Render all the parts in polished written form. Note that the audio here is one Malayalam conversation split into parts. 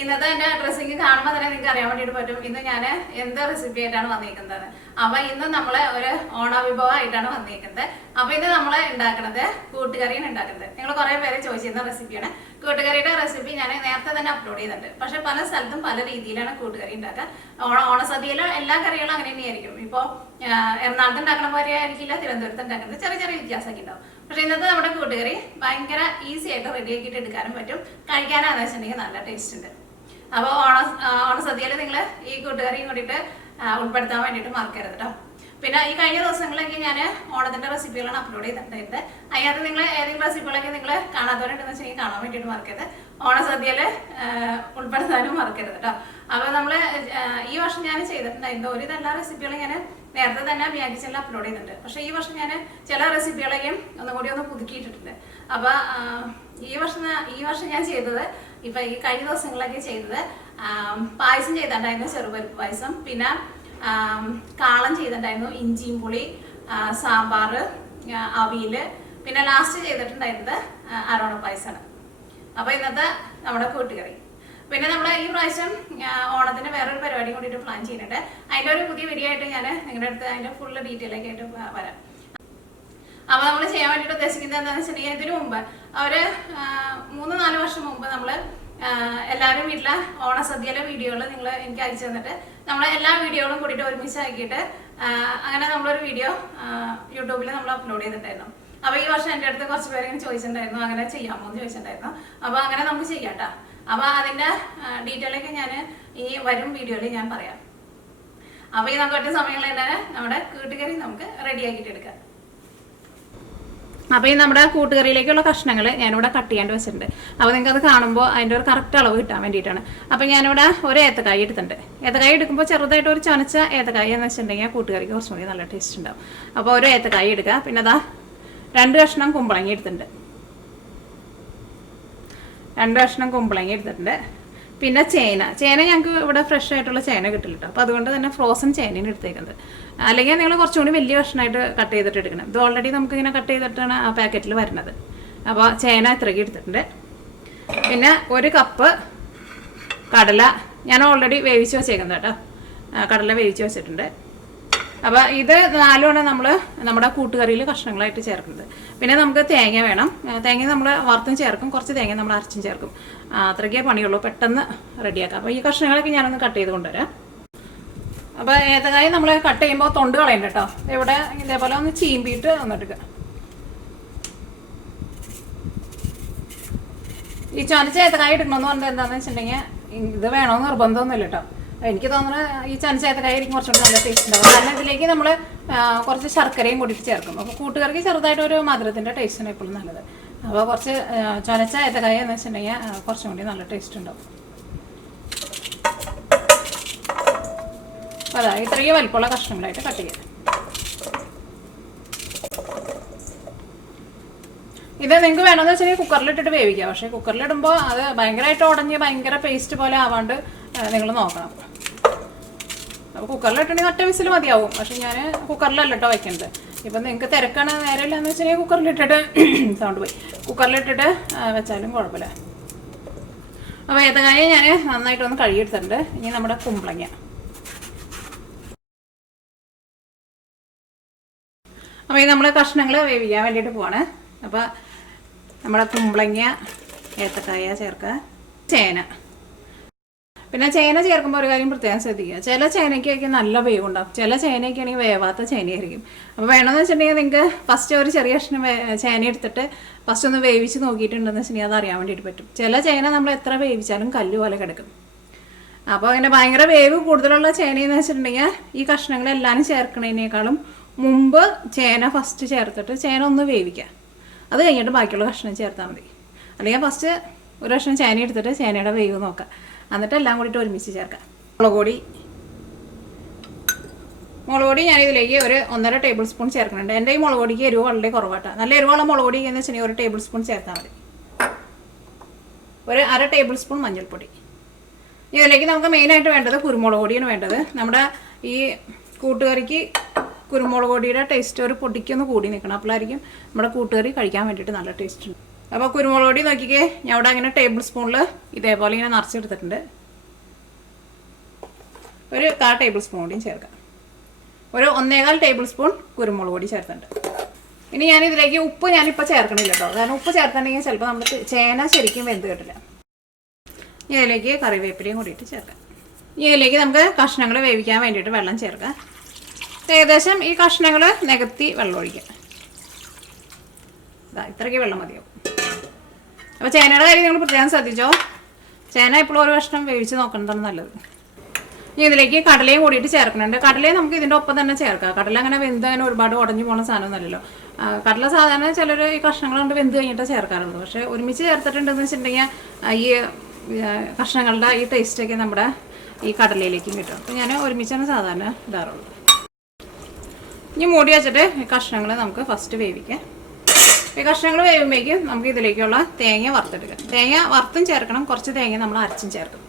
ഇന്നത്തെ എൻ്റെ ഡ്രസ്സിങ് കാണുമ്പോൾ തന്നെ നിങ്ങൾക്ക് അറിയാൻ വേണ്ടിയിട്ട് പറ്റും ഇന്ന് ഞാൻ എന്ത് റെസിപ്പി ആയിട്ടാണ് വന്നിരിക്കുന്നത്. അപ്പോൾ ഇന്ന് നമ്മൾ ഒരു ഓണവിഭവമായിട്ടാണ് വന്നിരിക്കുന്നത്. അപ്പോൾ ഇത് നമ്മൾ ഉണ്ടാക്കുന്നത് കൂട്ടുകറിയാണ് ഉണ്ടാക്കുന്നത്. നിങ്ങൾ കുറേ പേര് ചോദിച്ചിരുന്ന റെസിപ്പിയാണ്. കൂട്ടുകറിയുടെ റെസിപ്പി ഞാൻ നേരത്തെ തന്നെ അപ്ലോഡ് ചെയ്തിട്ടുണ്ട്. പക്ഷേ പല സ്ഥലത്തും പല രീതിയിലാണ് കൂട്ടുകറി ഉണ്ടാക്കുക. ഓണസദ്യയിൽ എല്ലാ കറികളും അങ്ങനെ തന്നെയായിരിക്കും. ഇപ്പോൾ എറണാകുളത്ത് ഉണ്ടാക്കുന്ന പോലെ ആയിരിക്കില്ല തിരുവനന്തപുരത്ത് ഉണ്ടാക്കുന്നത്, ചെറിയ ചെറിയ വ്യത്യാസമൊക്കെ ഉണ്ടാവും. പക്ഷേ ഇന്നത്തെ നമ്മുടെ കൂട്ടുകറി ഭയങ്കര ഈസി ആയിട്ട് റെഡി ആക്കിയിട്ട് എടുക്കാനും പറ്റും, കഴിക്കാനാണെന്ന് വെച്ചിട്ടുണ്ടെങ്കിൽ നല്ല ടേസ്റ്റ് ഉണ്ട്. അപ്പോൾ ഓണസദ്യയിൽ നിങ്ങൾ ഈ കൂട്ടുകറിയും കൂടിയിട്ട് ഉൾപ്പെടുത്താൻ വേണ്ടിയിട്ട് മറക്കരുത് കേട്ടോ. പിന്നെ ഈ കഴിഞ്ഞ ദിവസങ്ങളിലൊക്കെ ഞാൻ ഓണത്തിൻ്റെ റെസിപ്പികളാണ് അപ്ലോഡ് ചെയ്തിട്ടുണ്ടായിരുന്നത്. അതിനകത്ത് നിങ്ങൾ ഏതെങ്കിലും റെസിപ്പികളൊക്കെ നിങ്ങൾ കാണാത്തവരുണ്ടെന്ന് വെച്ചിട്ടുണ്ടെങ്കിൽ കാണാൻ വേണ്ടിയിട്ട് മറക്കരുത്. ഓണസദ്യയിൽ ഉൾപ്പെടുത്താനും മറക്കരുത് കേട്ടോ. അപ്പോൾ നമ്മൾ ഈ വർഷം ഞാൻ ചെയ്തിട്ടുണ്ടായിരുന്നു ഒരുതെല്ലാ റെസിപ്പികളും ഞാൻ നേരത്തെ തന്നെ വ്യാഖ്യാനിച്ചെല്ലാം അപ്ലോഡ് ചെയ്തിട്ടുണ്ട്. പക്ഷേ ഈ വർഷം ഞാൻ ചില റെസിപ്പികളെയും ഒന്നുകൂടി ഒന്ന് പുതുക്കിയിട്ടിട്ടുണ്ട്. അപ്പോൾ ഈ വർഷം ഞാൻ ചെയ്തത് ഇപ്പം ഈ കഴിഞ്ഞ ദിവസങ്ങളിലൊക്കെ ചെയ്തത് പായസം ചെയ്തിട്ടുണ്ടായിരുന്നു, ചെറുപരിപ്പ് പായസം. പിന്നെ കാളം ചെയ്തിട്ടുണ്ടായിരുന്നു, ഇഞ്ചിയും പുളി, സാമ്പാർ, അവിയൽ. പിന്നെ ലാസ്റ്റ് ചെയ്തിട്ടുണ്ടായിരുന്നത് അരോണ പായസമാണ്. അപ്പോൾ ഇന്നത്തെ നമ്മുടെ കൂട്ടുകറി. പിന്നെ നമ്മൾ ഈ പ്രാവശ്യം ഓണത്തിന് വേറൊരു പരിപാടി കൂടിയിട്ട് പ്ലാൻ ചെയ്യുന്നുണ്ട്. അതിൻ്റെ ഒരു പുതിയ വീഡിയോ ആയിട്ട് ഞാൻ നിങ്ങളുടെ അടുത്ത് അതിൻ്റെ ഫുള്ള് ഡീറ്റെയിലൊക്കെ ആയിട്ട് വരാം. അപ്പോൾ നമ്മൾ ചെയ്യാൻ വേണ്ടിയിട്ട് ഉദ്ദേശിക്കുന്നത് എന്താണെന്ന് വെച്ചിട്ടുണ്ടെങ്കിൽ ഇതിനു മുമ്പ് ഒരു 3-4 വർഷം മുമ്പ് നമ്മൾ എല്ലാവരും വീട്ടിലെ ഓണസദ്യയിലെ വീഡിയോകൾ നിങ്ങൾ എനിക്ക് അയച്ചു തന്നിട്ട് നമ്മൾ എല്ലാ വീഡിയോകളും കൂടിയിട്ട് ഒരുമിച്ചാക്കിയിട്ട് അങ്ങനെ നമ്മളൊരു വീഡിയോ യൂട്യൂബിൽ നമ്മൾ അപ്ലോഡ് ചെയ്തിട്ടുണ്ടായിരുന്നു. അപ്പോൾ ഈ വർഷം എൻ്റെ അടുത്ത് കുറച്ച് പേര് ചോദിച്ചിട്ടുണ്ടായിരുന്നു അങ്ങനെ ചെയ്യാമോ എന്ന് ചോദിച്ചിട്ടുണ്ടായിരുന്നു. അപ്പോൾ അങ്ങനെ നമുക്ക് ചെയ്യാം കേട്ടോ. അപ്പോൾ അതിൻ്റെ ഡീറ്റെയിലൊക്കെ ഞാൻ ഈ വരും വീഡിയോയിൽ ഞാൻ പറയാം. അപ്പോൾ ഈ നമുക്ക് ഒറ്റ സമയങ്ങളിൽ തന്നെ നമ്മുടെ കൂട്ടുകറി നമുക്ക് റെഡിയാക്കിയിട്ട് എടുക്കാം. അപ്പോൾ ഈ നമ്മുടെ കൂട്ടുകറിയിലേക്കുള്ള കഷ്ണങ്ങൾ ഞാനിവിടെ കട്ട് ചെയ്യാണ്ട് വെച്ചിട്ടുണ്ട്. അപ്പോൾ നിങ്ങൾക്ക് അത് കാണുമ്പോൾ അതിൻ്റെ ഒരു കറക്റ്റ് അളവ് കിട്ടാൻ വേണ്ടിയിട്ടാണ്. അപ്പോൾ ഞാനിവിടെ ഒരു ഏത്തക്കായ എടുത്തിട്ടുണ്ട്. ഏത്തക്കായ എടുക്കുമ്പോൾ ചെറുതായിട്ട് ഒരു ചനച്ച ഏത്തക്കായ എന്ന് വെച്ചിട്ടുണ്ടെങ്കിൽ കൂട്ടുകറിക്ക് കുറച്ചും കൂടി നല്ല ടേസ്റ്റ് ഉണ്ടാവും. അപ്പോൾ ഒരു ഏത്തക്കായ എടുക്കുക. പിന്നെ അതാ 2 കഷ്ണം കുമ്പളങ്ങി എടുത്തിട്ടുണ്ട്. 2 കഷ്ണം കുമ്പളങ്ങി എടുത്തിട്ടുണ്ട്. പിന്നെ ചേന ഞങ്ങൾക്ക് ഇവിടെ ഫ്രഷ് ആയിട്ടുള്ള ചേന കിട്ടില്ല കേട്ടോ. അപ്പോൾ അതുകൊണ്ട് തന്നെ ഫ്രോസൺ ചേനയാണ് എടുത്തേക്കുന്നത്. അല്ലെങ്കിൽ നിങ്ങൾ കുറച്ചുകൂടി വലിയ കഷ്ണമായിട്ട് കട്ട് ചെയ്തിട്ട് എടുക്കണം. ഇത് ഓൾറെഡി നമുക്കിങ്ങനെ കട്ട് ചെയ്തിട്ടാണ് ആ പാക്കറ്റിൽ വരുന്നത്. അപ്പോൾ ചേന ഇത്രയ്ക്ക് എടുത്തിട്ടുണ്ട്. പിന്നെ 1 കപ്പ് കടല ഞാൻ ഓൾറെഡി വേവിച്ച് വെച്ചേക്കുന്നത് കേട്ടോ. കടല വേവിച്ച് വെച്ചിട്ടുണ്ട്. അപ്പോൾ ഇത് 4ആണ് നമ്മൾ നമ്മുടെ കൂട്ടുകറിയിൽ കഷ്ണങ്ങളായിട്ട് ചേർക്കുന്നത്. പിന്നെ നമുക്ക് തേങ്ങ വേണം. തേങ്ങ നമ്മൾ വറുത്തും ചേർക്കും, കുറച്ച് തേങ്ങ നമ്മൾ അരച്ചും ചേർക്കും. അത്രയ്ക്കേ പണിയുള്ളൂ, പെട്ടെന്ന് റെഡിയാക്കാം. അപ്പോൾ ഈ കഷ്ണങ്ങളൊക്കെ ഞാനൊന്ന് കട്ട് ചെയ്ത് കൊണ്ടുവരാം. അപ്പോൾ ഏത്തക്കായ നമ്മൾ കട്ട് ചെയ്യുമ്പോൾ തൊണ്ട് കളയണ്ട കേട്ടോ. ഇവിടെ ഇതേപോലെ ഒന്ന് ചീമ്പിയിട്ട് വന്നെടുക്കുക. ഈ ചനച്ച ഏത്തക്കായ എടുക്കണമെന്ന് പറഞ്ഞാൽ എന്താണെന്ന് വെച്ചിട്ടുണ്ടെങ്കിൽ ഇത് വേണമെന്ന് നിർബന്ധമൊന്നുമില്ല കേട്ടോ. എനിക്ക് തോന്നുന്നത് ഈ ചനച്ച ഏത്തക്കായ ആയിരിക്കും കുറച്ചുകൂടി നല്ല ടേസ്റ്റ് ഉണ്ടാവും. കാരണം ഇതിലേക്ക് നമ്മൾ കുറച്ച് ശർക്കരയും കൂടിയിട്ട് ചേർക്കും. അപ്പോൾ കൂട്ടുകറിക്ക് ചെറുതായിട്ടൊരു മധുരത്തിൻ്റെ ടേസ്റ്റാണ് എപ്പോഴും നല്ലത്. അപ്പോൾ കുറച്ച് ചനച്ച ഏത്തക്കായ എന്ന് വെച്ചിട്ടുണ്ടെങ്കിൽ കുറച്ചും കൂടി നല്ല ടേസ്റ്റ് ഉണ്ടാവും. അപ്പോൾ അതാ ഇത്രയും വലിപ്പമുള്ള കഷ്ണങ്ങളായിട്ട് കട്ട് ചെയ്യാം. ഇത് നിങ്ങൾക്ക് വേണമെന്ന് വെച്ചിട്ടുണ്ടെങ്കിൽ കുക്കറിലിട്ടിട്ട് വേവിക്കാം. പക്ഷേ കുക്കറിലിടുമ്പോൾ അത് ഭയങ്കരമായിട്ട് ഉടഞ്ഞ് ഭയങ്കര പേസ്റ്റ് പോലെ ആവാണ്ട് നിങ്ങൾ നോക്കണം. അപ്പോൾ കുക്കറിലിട്ടുണ്ടെങ്കിൽ 1 വിസിൽ മതിയാവും. പക്ഷേ ഞാൻ കുക്കറിലല്ല കേട്ടോ വയ്ക്കുന്നത്. ഇപ്പം നിങ്ങൾക്ക് തിരക്കാണ് നേരമില്ല എന്ന് വെച്ചിട്ടുണ്ടെങ്കിൽ കുക്കറിലിട്ടിട്ട് സൗണ്ട് പോയി കുക്കറിലിട്ടിട്ട് വെച്ചാലും കുഴപ്പമില്ല. അപ്പോൾ ഏത്തക്കായ ഞാൻ നന്നായിട്ടൊന്ന് കഴുകിയെടുത്തിട്ടുണ്ട്. ഇനി നമ്മുടെ കുമ്പളങ്ങ. അപ്പോൾ ഈ നമ്മൾ കഷ്ണങ്ങൾ വേവിക്കാൻ വേണ്ടിയിട്ട് പോവാണ്. അപ്പോൾ നമ്മുടെ കുമ്പളങ്ങ, ഏത്തക്കായ ചേർക്കുക, ചേന. പിന്നെ ചേന ചേർക്കുമ്പോൾ ഒരു കാര്യം പ്രത്യേകം ശ്രദ്ധിക്കുക. ചില ചേനയ്ക്കൊക്കെ നല്ല വേവുണ്ടാവും, ചില ചേനയ്ക്കാണെങ്കിൽ വേവാത്ത ചേനയായിരിക്കും. അപ്പോൾ വേണമെന്ന് വെച്ചിട്ടുണ്ടെങ്കിൽ നിങ്ങൾക്ക് ഫസ്റ്റ് ഒരു ചെറിയ കഷ്ണം ചേന എടുത്തിട്ട് ഫസ്റ്റ് ഒന്ന് വേവിച്ച് നോക്കിയിട്ടുണ്ടെന്ന് വെച്ചിട്ടുണ്ടെങ്കിൽ അത് അറിയാൻ വേണ്ടിയിട്ട് പറ്റും. ചില ചേന നമ്മൾ എത്ര വേവിച്ചാലും കല്ല് പോലെ കിടക്കും. അപ്പോൾ അങ്ങനെ ഭയങ്കര വേവ് കൂടുതലുള്ള ചേനയെന്ന് വെച്ചിട്ടുണ്ടെങ്കിൽ ഈ കഷ്ണങ്ങളെല്ലാം ചേർക്കുന്നതിനേക്കാളും മുമ്പ് ചേന ഫസ്റ്റ് ചേർത്തിട്ട് ചേന ഒന്ന് വേവിക്കുക. അത് കഴിഞ്ഞിട്ട് ബാക്കിയുള്ള കഷ്ണം ചേർത്താൽ മതി. അല്ലെങ്കിൽ ഫസ്റ്റ് ഒരു കഷ്ണം ചേന എടുത്തിട്ട് ചേനയുടെ വേവ് നോക്കുക, എന്നിട്ട് എല്ലാം കൂടിയിട്ട് ഒരുമിച്ച് ചേർക്കാം. മുളക് പൊടി ഞാനിതിലേക്ക് ഒരു 1.5 ടേബിൾ സ്പൂൺ ചേർക്കുന്നുണ്ട്. എൻ്റെ ഈ മുളക് പൊടിക്ക് എരിവ് വളരെ കുറവാട്ടാണ്. നല്ല എരിവുള്ള മുളക് പൊടി എന്ന് വെച്ചിട്ടുണ്ടെങ്കിൽ 1 ടേബിൾ സ്പൂൺ ചേർത്താൽ മതി. ഒരു 1/2 ടേബിൾ സ്പൂൺ മഞ്ഞൾപ്പൊടി. ഇതിലേക്ക് നമുക്ക് മെയിനായിട്ട് വേണ്ടത് കുരുമുളക് പൊടിയാണ് വേണ്ടത്. നമ്മുടെ ഈ കൂട്ടുകറിക്ക് കുരുമുളക് പൊടിയുടെ ടേസ്റ്റ് ഒരു പൊടിക്കൊന്ന് കൂടി നിൽക്കണം. അപ്പോഴായിരിക്കും നമ്മുടെ കൂട്ടുകറി കഴിക്കാൻ വേണ്ടിയിട്ട് നല്ല ടേസ്റ്റ് ഉണ്ട്. അപ്പോൾ കുരുമുളക് പൊടി നോക്കിക്കേ, ഞാൻ ഇവിടെ അങ്ങനെ ടേബിൾ സ്പൂണിൽ ഇതേപോലെ ഇങ്ങനെ നിറച്ചെടുത്തിട്ടുണ്ട്. ഒരു 1/4 ടേബിൾ സ്പൂൺ കൂടിയും ചേർക്കാം. ഒരു 1.25 ടേബിൾ സ്പൂൺ കുരുമുളക് പൊടി ചേർത്തിട്ടുണ്ട്. ഇനി ഞാനിതിലേക്ക് ഉപ്പ് ഞാനിപ്പോൾ ചേർക്കണില്ല കേട്ടോ, കാരണം ഉപ്പ് ചേർത്തിട്ടുണ്ടെങ്കിൽ ചിലപ്പോൾ നമ്മൾ ചേന ശരിക്കും വെന്ത് കിട്ടില്ല. ഇനി ഇതിലേക്ക് കറിവേപ്പിലയും കൂടിയിട്ട് ചേർക്കാം. ഇനി ഇതിലേക്ക് നമുക്ക് കഷ്ണങ്ങൾ വേവിക്കാൻ വേണ്ടിയിട്ട് വെള്ളം ചേർക്കാം. ഏകദേശം ഈ കഷ്ണങ്ങൾ നികത്തി വെള്ളം ഒഴിക്കാം. ഇത്രയ്ക്ക് വെള്ളം മതിയാവും. അപ്പോൾ ചേനയുടെ കാര്യം നിങ്ങൾ പ്രത്യേകം ശ്രദ്ധിച്ചോ, ചേന എപ്പോഴും ഒരു കഷ്ണം വേവിച്ച് നോക്കുന്നതാണ് നല്ലത്. ഇനി ഇതിലേക്ക് കടലയും കൂടിയിട്ട് ചേർക്കുന്നുണ്ട്. കടലയും നമുക്ക് ഇതിൻ്റെ ഒപ്പം തന്നെ ചേർക്കാം. കടല അങ്ങനെ വെന്ത് അങ്ങനെ ഒരുപാട് ഉടഞ്ഞു പോകുന്ന സാധനമൊന്നുമല്ലല്ലോ. കടല സാധാരണ ചിലർ ഈ കഷ്ണങ്ങൾ കൊണ്ട് വെന്ത് കഴിഞ്ഞിട്ട് ചേർക്കാറുണ്ട്. പക്ഷേ ഒരുമിച്ച് ചേർത്തിട്ടുണ്ടെന്ന് വെച്ചിട്ടുണ്ടെങ്കിൽ ഈ കഷ്ണങ്ങളുടെ ഈ ടേസ്റ്റൊക്കെ നമ്മുടെ ഈ കടലയിലേക്കും കിട്ടും. അപ്പോൾ ഞാൻ ഒരുമിച്ചാണ് സാധാരണ ഇടാറുള്ളൂ. ഇനി മൂടി വെച്ചിട്ട് ഈ കഷ്ണങ്ങൾ നമുക്ക് ഫസ്റ്റ് വേവിക്കാം. ഈ കഷ്ണങ്ങൾ വേവുമ്പോഴേക്കും നമുക്ക് ഇതിലേക്കുള്ള തേങ്ങ വറുത്തെടുക്കാം. തേങ്ങ വറുത്തും ചേർക്കണം, കുറച്ച് തേങ്ങ നമ്മൾ അരച്ചും ചേർക്കും.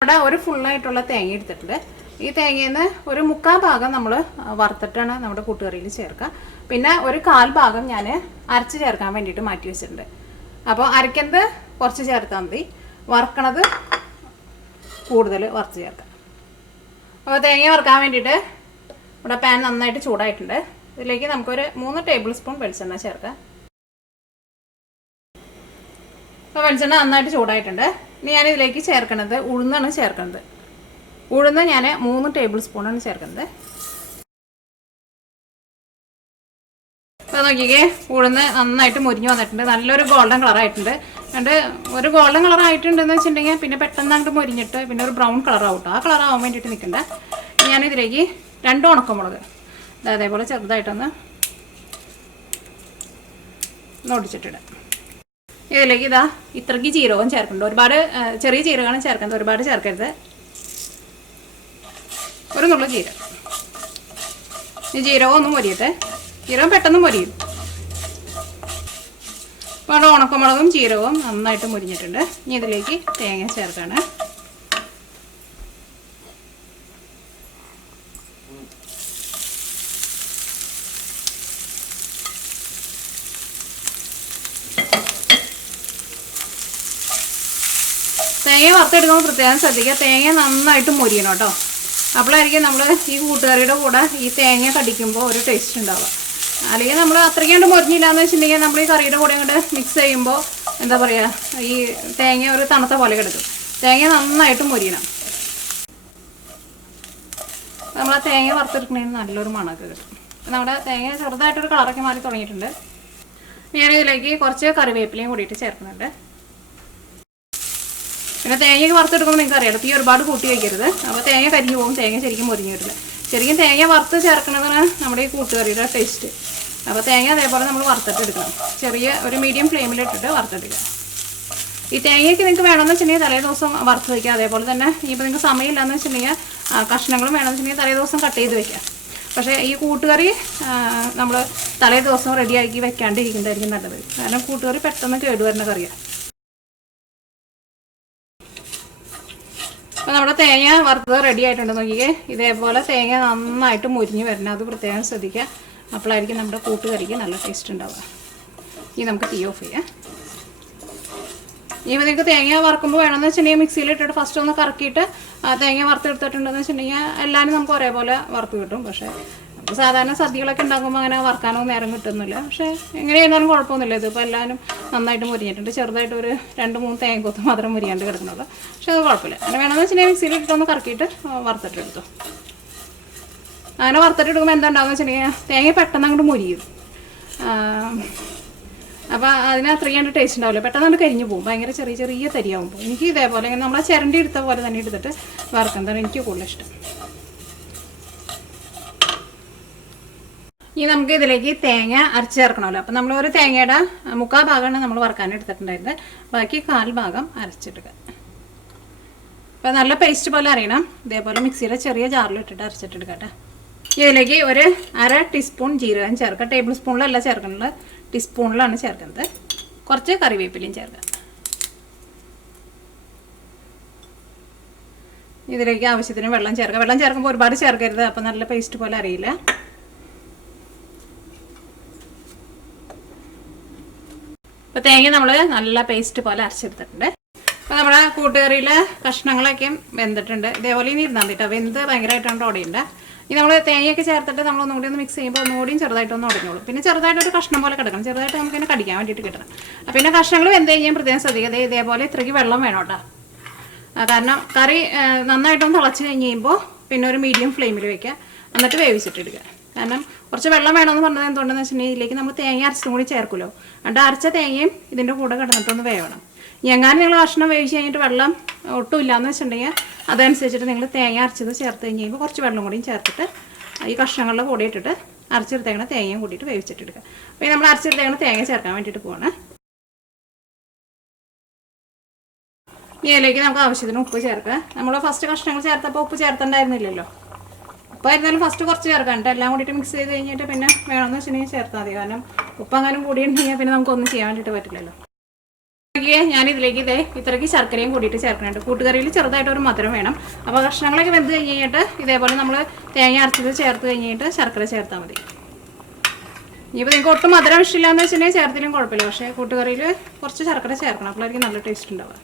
ഇവിടെ ഒരു ഫുള്ളായിട്ടുള്ള തേങ്ങ എടുത്തിട്ടുണ്ട്. ഈ തേങ്ങയിൽ നിന്ന് ഒരു 1/4 ഭാഗം നമ്മൾ വറുത്തിട്ടാണ് നമ്മുടെ കൂട്ടുകറിയിൽ ചേർക്കുക. പിന്നെ ഒരു 1/4 ഭാഗം ഞാൻ അരച്ച് ചേർക്കാൻ വേണ്ടിയിട്ട് മാറ്റി വെച്ചിട്ടുണ്ട്. അപ്പോൾ അരയ്ക്കുന്നത് കുറച്ച് ചേർത്താൽ മതി, വറുക്കണത് കൂടുതൽ വറുത്ത് ചേർക്കാം. അപ്പോൾ തേങ്ങ വറുക്കാൻ വേണ്ടിയിട്ട് ഇവിടെ പാൻ നന്നായിട്ട് ചൂടായിട്ടുണ്ട്. ഇതിലേക്ക് നമുക്കൊരു 3 ടേബിൾ സ്പൂൺ വെളിച്ചെണ്ണ ചേർക്കാം. അപ്പോൾ വെളിച്ചെണ്ണ നന്നായിട്ട് ചൂടായിട്ടുണ്ട്. ഇനി ഞാനിതിലേക്ക് ചേർക്കുന്നത് ഉഴുന്നാണ് ചേർക്കുന്നത്. ഉഴുന്ന് ഞാൻ 3 ടേബിൾ സ്പൂണാണ് ചേർക്കുന്നത്. അപ്പോൾ നോക്കിക്കേ, ഉഴുന്ന് നന്നായിട്ട് മുരിഞ്ഞ് വന്നിട്ടുണ്ട്. നല്ലൊരു ഗോൾഡൻ കളറായിട്ടുണ്ട്. എന്നിട്ട് ഒരു ഗോൾഡൻ കളർ ആയിട്ടുണ്ടെന്ന് വെച്ചിട്ടുണ്ടെങ്കിൽ പിന്നെ പെട്ടെന്ന് അങ്ങോട്ട് മുരിഞ്ഞിട്ട് പിന്നെ ഒരു ബ്രൗൺ കളറാവും കേട്ടോ. ആ കളറാവാൻ വേണ്ടിയിട്ട് നിൽക്കണ്ട. ഞാനിതിലേക്ക് 2 ഉണക്കമുളക് അതേപോലെ ചെറുതായിട്ടൊന്ന് ഒടിച്ചിട്ടിടാം. ഇതിലേക്ക് ഇത്രയ്ക്ക് ജീരകം ചേർക്കുന്നുണ്ട്. ഒരുപാട് ചെറിയ ജീരകമാണ് ചേർക്കുന്നത്, ഒരുപാട് ചേർക്കരുത്. ഒരു നുള്ള ജീരകം. ഈ ജീരകം ഒന്ന് മൊരിയട്ടെ. ജീരകം പെട്ടെന്ന് മൊരിയും. അപ്പോൾ ഉണക്കമുളകും ജീരകവും നന്നായിട്ട് മുരിഞ്ഞിട്ടുണ്ട്. ഇനി ഇതിലേക്ക് തേങ്ങ ചേർക്കാണ്. തേങ്ങ വറുത്തെടുക്കുമ്പോൾ പ്രത്യേകം ശ്രദ്ധിക്കുക, തേങ്ങ നന്നായിട്ട് മൊരിയണം കേട്ടോ. അപ്പോഴായിരിക്കും നമ്മൾ ഈ കൂട്ടുകറിയുടെ കൂടെ ഈ തേങ്ങ കടിക്കുമ്പോൾ ഒരു ടേസ്റ്റ് ഉണ്ടാവുക. അല്ലെങ്കിൽ നമ്മൾ അത്രയ്ക്ക് മൊരിഞ്ഞില്ല എന്ന് വെച്ചിട്ടുണ്ടെങ്കിൽ നമ്മൾ ഈ കറിയുടെ കൂടെ അങ്ങോട്ട് മിക്സ് ചെയ്യുമ്പോൾ എന്താ പറയുക, ഈ തേങ്ങ ഒരു തണുത്ത പോലെ കിടക്കും. തേങ്ങ നന്നായിട്ട് മൊരിയണം. നമ്മൾ ആ തേങ്ങ വറുത്തെടുക്കണതിന് നല്ലൊരു മണമൊക്കെ കിട്ടും. നമ്മുടെ തേങ്ങ ചെറുതായിട്ടൊരു കളറൊക്കെ മാറി തുടങ്ങിയിട്ടുണ്ട്. ഞാനിതിലേക്ക് കുറച്ച് കറിവേപ്പിലയും കൂടിയിട്ട് ചേർക്കുന്നുണ്ട്. പിന്നെ തേങ്ങയൊക്കെ വറുത്തെടുക്കുമ്പോൾ നിങ്ങൾക്ക് അറിയാലോ, തീ ഒരുപാട് കൂട്ടി വയ്ക്കരുത്. അപ്പോൾ തേങ്ങ കരിഞ്ഞു പോകും, തേങ്ങ ശരിക്കും മുരിഞ്ഞു കിട്ടില്ല. ശരിക്കും തേങ്ങ വറുത്ത് ചേർക്കുന്നതാണ് നമ്മുടെ ഈ കൂട്ടുകറിയുടെ ടേസ്റ്റ്. അപ്പോൾ തേങ്ങ അതേപോലെ നമ്മൾ വറുത്തിട്ടെടുക്കണം. ചെറിയ ഒരു മീഡിയം ഫ്ലെയിമിലിട്ടിട്ട് വറുത്തെടുക്കുക. ഈ തേങ്ങയൊക്കെ നിങ്ങൾക്ക് വേണമെന്ന് വെച്ചിട്ടുണ്ടെങ്കിൽ തലേ ദിവസം വറുത്ത് വയ്ക്കുക. അതേപോലെ തന്നെ ഇപ്പോൾ നിങ്ങൾക്ക് സമയമില്ലാന്ന് വെച്ചിട്ടുണ്ടെങ്കിൽ കഷ്ണങ്ങളും വേണമെന്ന് വെച്ചിട്ടുണ്ടെങ്കിൽ തലേ ദിവസം കട്ട് ചെയ്ത് വയ്ക്കുക. പക്ഷേ ഈ കൂട്ടുകറി നമ്മൾ തലേ ദിവസം റെഡിയാക്കി വെക്കാണ്ടിരിക്കുന്നതായിരിക്കും നല്ലത്. കാരണം കൂട്ടുകറി പെട്ടെന്ന് കേടുവരുന്ന കറിയാണ്. അപ്പോൾ നമ്മുടെ തേങ്ങ വറുത്തത് റെഡി ആയിട്ടുണ്ട്. നോക്കിക്കേ, ഇതേപോലെ തേങ്ങ നന്നായിട്ട് മുരിഞ്ഞ് വരണം, അത് പ്രത്യേകം ശ്രദ്ധിക്കുക. അപ്പോഴായിരിക്കും നമ്മുടെ കൂട്ടുകറിക്ക് നല്ല ടേസ്റ്റ് ഉണ്ടാവുക. ഇനി നമുക്ക് തീ ഓഫ് ചെയ്യാം. ഇനി നിങ്ങൾക്ക് തേങ്ങ വറുക്കുമ്പോൾ വേണമെന്ന് വെച്ചിട്ടുണ്ടെങ്കിൽ മിക്സിയിലിട്ടിട്ട് ഫസ്റ്റ് ഒന്ന് കറക്കിയിട്ട് തേങ്ങ വറുത്തെടുത്തിട്ടുണ്ടെന്ന് വെച്ചിട്ടുണ്ടെങ്കിൽ എല്ലാവരും നമുക്ക് ഒരേപോലെ വറുത്ത് കിട്ടും. പക്ഷേ സാധാരണ സദ്യകളൊക്കെ ഉണ്ടാക്കുമ്പോൾ അങ്ങനെ വറുക്കാനോ നേരം കിട്ടുന്നില്ല. പക്ഷേ എങ്ങനെയായിരുന്നാലും കുഴപ്പമൊന്നുമില്ല. ഇതിപ്പോൾ എല്ലാവരും നന്നായിട്ട് മുരിഞ്ഞിട്ടുണ്ട്. ചെറുതായിട്ട് ഒരു 2-3 തേങ്ങ കൊത്ത് മാത്രം മുരിയാണ്ട് കിടക്കുന്നത്. പക്ഷേ അത് കുഴപ്പമില്ല. അങ്ങനെ വേണമെന്ന് വെച്ചിട്ടുണ്ടെങ്കിൽ മിക്സിയിലിട്ടൊന്ന് കറക്കിയിട്ട് വറുത്തിട്ടെടുത്തു. അങ്ങനെ വറുത്തിട്ടെടുക്കുമ്പോൾ എന്താ ഉണ്ടാകുമെന്ന് വെച്ചിട്ടുണ്ടെങ്കിൽ തേങ്ങ പെട്ടെന്ന് അങ്ങോട്ട് മുരിയും. അപ്പോൾ അതിന് അത്രയ്ക്ക് ടേസ്റ്റ് ഉണ്ടാവില്ല. പെട്ടെന്ന് അങ്ങോട്ട് കരിഞ്ഞു പോകും. ഭയങ്കര ചെറിയ ചെറിയ തരിയാകുമ്പോൾ എനിക്ക് ഇതേപോലെ ഇങ്ങനെ നമ്മളെ ചിരണ്ടി എടുത്ത പോലെ തന്നെ എടുത്തിട്ട് വറുക്കുന്നതാണ് എനിക്ക് കൂടുതൽ ഇഷ്ടം. ഇനി നമുക്ക് ഇതിലേക്ക് തേങ്ങ അരച്ച് ചേർക്കണമല്ലോ. അപ്പം നമ്മൾ ഒരു തേങ്ങയുടെ 3/4 ഭാഗമാണ് നമ്മൾ വറുക്കാൻ എടുത്തിട്ടുണ്ടായിരുന്നത്. ബാക്കി 1/4 ഭാഗം അരച്ചെടുക്കുക. അപ്പോൾ നല്ല പേസ്റ്റ് പോലെ അറിയണം. ഇതേപോലെ മിക്സിയിലെ ചെറിയ ജാറിലിട്ടിട്ട് അരച്ചിട്ടെടുക്കട്ടെ. ഇതിലേക്ക് ഒരു 1/2 ടീസ്പൂൺ ജീരകം ചേർക്കുക. ടേബിൾ സ്പൂണിലല്ല ചേർക്കുന്നത്, ടീസ്പൂണിലാണ് ചേർക്കുന്നത്. കുറച്ച് കറിവേപ്പിലയും ചേർക്കുക. ഇതിലേക്ക് ആവശ്യത്തിന് വെള്ളം ചേർക്കുക. വെള്ളം ചേർക്കുമ്പോൾ ഒരുപാട് ചേർക്കരുത്, അപ്പോൾ നല്ല പേസ്റ്റ് പോലെ അറിയില്ല. തേങ്ങ നമ്മൾ നല്ല പേസ്റ്റ് പോലെ അരച്ചെടുത്തിട്ടുണ്ട്. അപ്പോൾ നമ്മുടെ കൂട്ടുകറിയിലെ കഷ്ണങ്ങളൊക്കെ വെന്തിട്ടുണ്ട്. ഇതേപോലെ ഇനി ഇരുന്നാൽ കേട്ടോ, വെന്ത് ഭയങ്കരമായിട്ടാണ് ഓടിയുണ്ട്. ഇനി നമ്മൾ തേങ്ങയൊക്കെ ചേർത്തിട്ട് നമ്മൾ ഒന്നുകൂടി ഒന്ന് മിക്സ് ചെയ്യുമ്പോൾ ഒന്നുകൂടിയും ചെറുതായിട്ടൊന്ന് ഉടഞ്ഞോളും. പിന്നെ ചെറുതായിട്ടൊരു കഷ്ണം പോലെ കിടക്കണം, ചെറുതായിട്ട് നമുക്കിങ്ങനെ കടിക്കാൻ വേണ്ടിയിട്ട് കിട്ടണം. പിന്നെ കഷ്ണങ്ങൾ വെന്ത് കഴിഞ്ഞാൽ പ്രത്യേകം ശ്രദ്ധിക്കുക, ഇതേപോലെ ഇത്രയ്ക്ക് വെള്ളം വേണം കേട്ടോ. കാരണം കറി നന്നായിട്ടൊന്ന് തിളച്ച് കഴിഞ്ഞ് കഴിയുമ്പോൾ പിന്നെ ഒരു മീഡിയം ഫ്ലെയിമിൽ വയ്ക്കുക, എന്നിട്ട് വേവിച്ചിട്ടെടുക്കുക. കാരണം കുറച്ച് വെള്ളം വേണമെന്ന് പറഞ്ഞത് എന്തുകൊണ്ടെന്ന് വെച്ചിട്ടുണ്ടെങ്കിൽ ഇതിലേക്ക് നമ്മൾ തേങ്ങ അരച്ചതും കൂടി ചേർക്കുമല്ലോ. എന്നിട്ട് അരച്ച തേങ്ങയും ഇതിൻ്റെ കൂടെ കിടന്നിട്ടൊന്ന് വേവണം. എങ്ങാനും നിങ്ങൾ കഷ്ണം വേവിച്ച് കഴിഞ്ഞിട്ട് വെള്ളം ഒട്ടും ഇല്ലയെന്ന് വെച്ചിട്ടുണ്ടെങ്കിൽ അതനുസരിച്ചിട്ട് നിങ്ങൾ തേങ്ങ അരച്ചത് ചേർത്ത് കഴിഞ്ഞ് കഴിയുമ്പോൾ കുറച്ച് വെള്ളം കൂടിയും ചേർത്തിട്ട് ഈ കഷ്ണങ്ങളുടെ കൂടെ ഇട്ടിട്ട് അരച്ചെടുത്തേക്കണ തേങ്ങയും കൂട്ടിയിട്ട് വേവിച്ചിട്ടെടുക്കുക. അപ്പോൾ നമ്മൾ അരച്ചെടുത്തേക്കണ തേങ്ങ ചേർക്കാൻ വേണ്ടിയിട്ട് പോവാണ്. ഇതിലേക്ക് നമുക്ക് ആവശ്യത്തിന് ഉപ്പ് ചേർക്കുക. നമ്മൾ ഫസ്റ്റ് കഷ്ണങ്ങൾ ചേർത്തപ്പോൾ ഉപ്പ് ചേർത്തണ്ടായിരുന്നില്ലല്ലോ. ഉപ്പായിരുന്നാലും ഫസ്റ്റ് കുറച്ച് ചേർക്കാനുണ്ട്. എല്ലാം കൂടിയിട്ട് മിക്സ് ചെയ്ത് കഴിഞ്ഞിട്ട് പിന്നെ വേണമെന്ന് വെച്ചിട്ടുണ്ടെങ്കിൽ ചേർത്താൽ മതി. കാരണം ഉപ്പ് അങ്ങനെ കൂടിയിട്ടുണ്ടെങ്കിൽ പിന്നെ നമുക്കൊന്നും ചെയ്യാൻ വേണ്ടിയിട്ട് പറ്റില്ലല്ലോ. ഞാനിതിലേക്ക് ഇത്രയ്ക്ക് ശർക്കരയും കൂടിയിട്ട് ചേർക്കുന്നുണ്ട്. കൂട്ടുകറിയിൽ ചെറുതായിട്ടൊരു മധുരം വേണം. അപ്പോൾ കഷ്ണങ്ങളൊക്കെ വെന്ത് കഴിഞ്ഞിട്ട് ഇതേപോലെ നമ്മൾ തേങ്ങ അരച്ചത് ചേർത്ത് കഴിഞ്ഞിട്ട് ശർക്കര ചേർത്താൽ മതി. ഇനിയിപ്പോൾ നിങ്ങൾക്ക് ഒട്ടും മധുരം ഇഷ്ടമില്ല എന്ന് വെച്ചിട്ടുണ്ടെങ്കിൽ ചേർത്തിലും കുഴപ്പമില്ല. പക്ഷേ കൂട്ടുകറിയിൽ കുറച്ച് ശർക്കര ചേർക്കണം, അപ്പോഴായിരിക്കും നല്ല ടേസ്റ്റ് ഉണ്ടാവുക.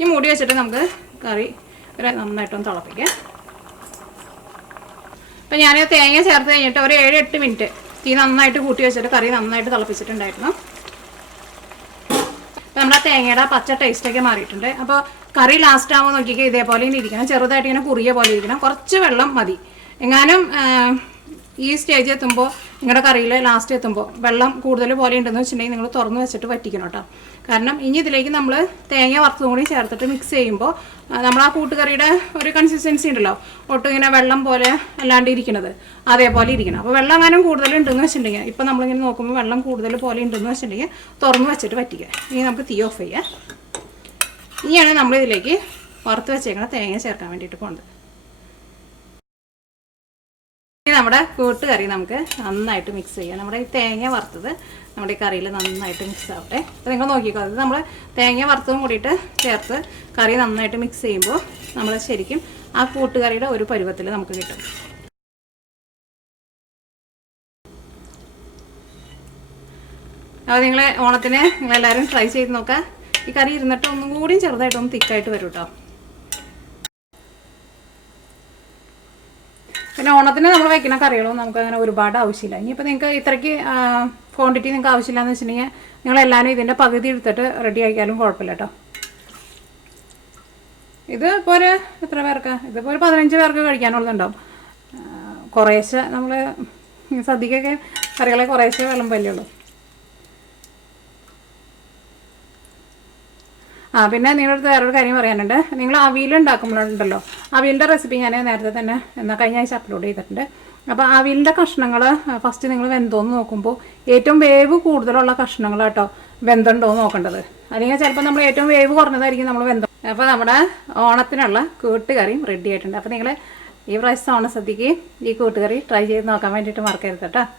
ഈ മൂടി വെച്ചിട്ട് നമുക്ക് കറി നന്നായിട്ടൊന്ന് തിളപ്പിക്കാം. അപ്പോൾ ഞാൻ തേങ്ങ ചേർത്ത് കഴിഞ്ഞിട്ട് ഒരു 7-8 മിനിറ്റ് തീ നന്നായിട്ട് കൂട്ടി വെച്ചിട്ട് കറി നന്നായിട്ട് തിളപ്പിച്ചിട്ടുണ്ടായിരുന്നു. അപ്പോൾ നമ്മുടെ തേങ്ങയുടെ പച്ച ടേസ്റ്റൊക്കെ മാറിയിട്ടുണ്ട്. അപ്പോൾ കറി ലാസ്റ്റ് ആകുമ്പോൾ നോക്കിക്കുക, ഇതേപോലെ ഇരിക്കണം, ചെറുതായിട്ട് ഇങ്ങനെ കുറിയ പോലെ ഇരിക്കണം. കുറച്ച് വെള്ളം മതി. എങ്ങാനും ഈ സ്റ്റേജ് എത്തുമ്പോൾ നിങ്ങളുടെ കറിയിൽ ലാസ്റ്റ് എത്തുമ്പോൾ വെള്ളം കൂടുതൽ പോലെ ഉണ്ടെന്ന് വെച്ചിട്ടുണ്ടെങ്കിൽ നിങ്ങൾ തുറന്ന് വെച്ചിട്ട് വറ്റിക്കണം കേട്ടോ. കാരണം ഇനി ഇതിലേക്ക് നമ്മൾ തേങ്ങ വറുത്തതും കൂടി ചേർത്തിട്ട് മിക്സ് ചെയ്യുമ്പോൾ നമ്മൾ ആ കൂട്ടുകറിയുടെ ഒരു കൺസിസ്റ്റൻസി ഉണ്ടല്ലോ, ഒട്ടും ഇങ്ങനെ വെള്ളം പോലെ അല്ലാണ്ട് ഇരിക്കുന്നത് അതേപോലെ ഇരിക്കണം. അപ്പോൾ വെള്ളം എങ്ങാനും കൂടുതലുണ്ടെന്ന് വെച്ചിട്ടുണ്ടെങ്കിൽ, ഇപ്പോൾ നമ്മളിങ്ങനെ നോക്കുമ്പോൾ വെള്ളം കൂടുതൽ പോലെ ഉണ്ടെന്ന് വെച്ചിട്ടുണ്ടെങ്കിൽ തുറന്ന് വെച്ചിട്ട് വറ്റിക്കുക. ഇനി നമുക്ക് തീ ഓഫ് ചെയ്യാം. ഇനിയാണ് നമ്മളിതിലേക്ക് വറുത്ത് വെച്ചേക്കണം തേങ്ങ ചേർക്കാൻ വേണ്ടിയിട്ട് പോകുന്നത്. ഇനി നമ്മുടെ കൂട്ടുകറി നമുക്ക് നന്നായിട്ട് മിക്സ് ചെയ്യാം. നമ്മുടെ ഈ തേങ്ങ വറുത്തത് നമ്മുടെ ഈ കറിയിൽ നന്നായിട്ട് മിക്സ് ആവട്ടെ. അപ്പോൾ നിങ്ങൾ നോക്കിക്കോ, അത് നമ്മൾ തേങ്ങ വറുത്തതും കൂടിയിട്ട് ചേർത്ത് കറി നന്നായിട്ട് മിക്സ് ചെയ്യുമ്പോൾ നമ്മൾ ശരിക്കും ആ കൂട്ടുകറിയുടെ ഒരു പരുവത്തിൽ നമുക്ക് കിട്ടും. അപ്പോൾ നിങ്ങൾ ഓണത്തിന് നിങ്ങളെല്ലാവരും ട്രൈ ചെയ്ത് നോക്കുക. ഈ കറി ഇരുന്നിട്ട് ഒന്നും കൂടി ചെറുതായിട്ടൊന്ന് തിക്കായിട്ട് വരും കേട്ടോ. പിന്നെ ഓണത്തിന് നമ്മൾ വയ്ക്കുന്ന കറികളൊന്നും നമുക്ക് അങ്ങനെ ഒരുപാട് ആവശ്യമില്ല. ഇനിയിപ്പോൾ നിങ്ങൾക്ക് ഇത്രയ്ക്ക് ക്വാണ്ടിറ്റി നിങ്ങൾക്ക് ആവശ്യമില്ലാന്ന് വെച്ചിട്ടുണ്ടെങ്കിൽ നിങ്ങളെല്ലാവരും ഇതിൻ്റെ പകുതി എടുത്തിട്ട് റെഡി ആക്കിയാലും കുഴപ്പമില്ല കേട്ടോ. ഇത് ഇപ്പോൾ ഒരു എത്ര പേർക്ക്, ഇതിപ്പോൾ ഒരു 15 പേർക്ക് കഴിക്കാനുള്ളതുണ്ടാവും. കുറേശ്ശെ നമ്മൾ സദ്യക്കൊക്കെ കറികളെ കുറേശ്ശെ വിളമ്പല്ലേ ഉള്ളൂ. പിന്നെ നിങ്ങളടുത്ത് വേറൊരു കാര്യം പറയാനുണ്ട്. നിങ്ങൾ അവിയൽ ഉണ്ടാക്കുമ്പോഴുണ്ടല്ലോ, അവിയലിൻ്റെ റെസിപ്പി ഞാൻ നേരത്തെ തന്നെ കഴിഞ്ഞ ആഴ്ച അപ്ലോഡ് ചെയ്തിട്ടുണ്ട്. അപ്പോൾ അവിയലിൻ്റെ കഷ്ണങ്ങൾ ഫസ്റ്റ് നിങ്ങൾ വെന്തോന്ന് നോക്കുമ്പോൾ ഏറ്റവും വേവ് കൂടുതലുള്ള കഷ്ണങ്ങൾ കേട്ടോ വെന്തുണ്ടോ എന്ന് നോക്കേണ്ടത്. അല്ലെങ്കിൽ ചിലപ്പോൾ നമ്മൾ ഏറ്റവും വേവ് കുറഞ്ഞതായിരിക്കും നമ്മൾ വെന്തോ. അപ്പോൾ നമ്മുടെ ഓണത്തിനുള്ള കൂട്ടുകറിയും റെഡി ആയിട്ടുണ്ട്. അപ്പോൾ നിങ്ങൾ ഈ പ്രാവശ്യം ഓണസദ്യക്ക് ഈ കൂട്ടുകറി ട്രൈ ചെയ്ത് നോക്കാൻ വേണ്ടിയിട്ട് മറക്കരുത് കേട്ടോ.